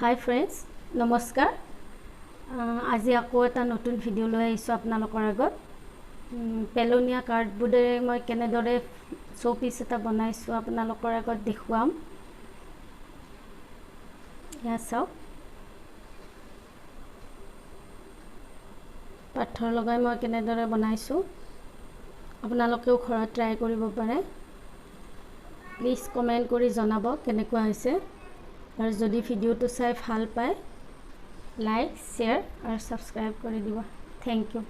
Hi friends, নমস্কাৰ। আজি আকৌ এটা নতুন ভিডিও লৈ আহিছো আপোনালোকৰ আগত। পেলনীয়া কাৰ্ডবোৰ্ডেৰে মই কেনেদৰে শোপিস এটা বনাইছো আপোনালোকৰ আগত দেখুৱাম। ইয়া চাওক। পাথৰ লগাই মই কেনেদৰে বনাইছো। আপোনালোকেও ঘৰত ট্ৰাই কৰিব পাৰে। প্লিজ কমেন্ট কৰি জনাব কেনেকুৱা হৈছে। আৰু যদি ভিডিওটো চাই ভাল পায় লাইক শেয়াৰ আৰু সাবস্ক্ৰাইব কৰি দিব থ্যাংক ইউ